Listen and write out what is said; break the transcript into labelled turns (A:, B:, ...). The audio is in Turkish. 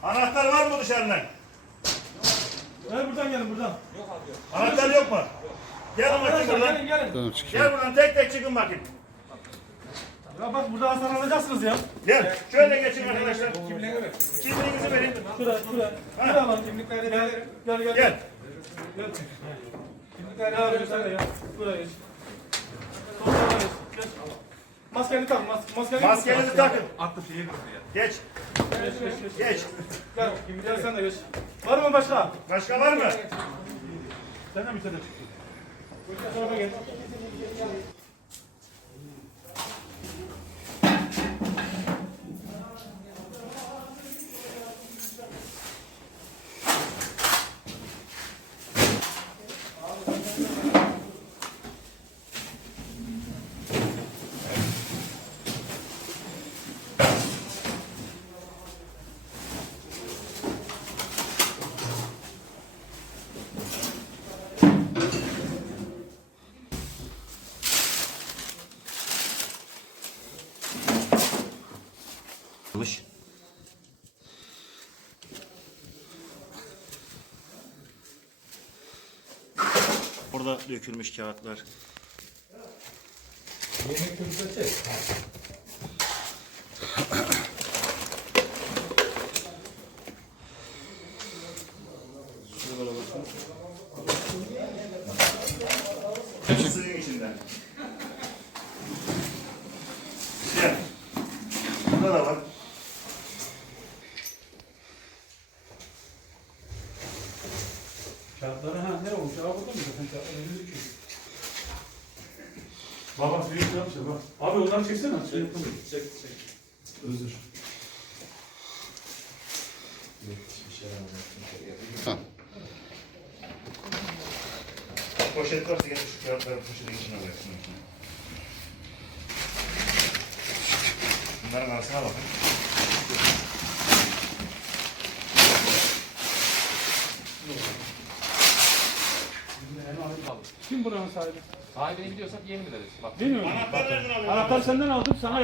A: Anahtar var mı dışarıdan?
B: Gel buradan gelin buradan.
C: Yok abi yok.
A: Anahtar yok mu? Gel bakayım
B: Arkadaşlar
A: buradan.
B: gelin.
A: Gel buradan tek tek çıkın bakayım.
B: Ya bak burada hasar alacaksınız ya.
A: Gel. Şöyle geçin arkadaşlar.
C: Kimliğe göre.
A: Kimliğinizi verin.
B: Şuraya. Şuraya alalım.
C: Kimlikleri
B: Gel.
C: verelim.
B: Gel.
A: Gel.
C: Kimlikleri
B: Gel
C: verelim.
B: sen de gel. Buraya geç. Sonra geç. Geç. Maskeni tak.
A: Maskenizi takın.
C: Attı şeyi kırdı ya.
A: Geç.
B: Geç.
A: Geç.
B: Gel. Gel sen de geç. Var mı başka?
A: Başka var mı?
B: Sen de mi sen de? Bu tarafa gel.
A: Burada dökülmüş kağıtlar.
C: Yemek kömürü çek.
A: Suyun içinden. Gel. Burada da var.
B: Kağıtları ne olmuş? Aa burada mı zaten kağıtları önünde ki. Baba büyük ne yapacak bak. Abi onları çeksene.
C: Çek.
B: Özür.
A: Poşet varsa gel şu kağıtları poşetin içine bıraksın. Bunların arasına bakın.
B: Kim buranın sahibi?
C: Sahibini biliyorsak yeni biliriz. Bak.
B: Bilmiyorum.
A: Anahtarı nereden alıyorsun?
B: Anahtarı senden aldım sana.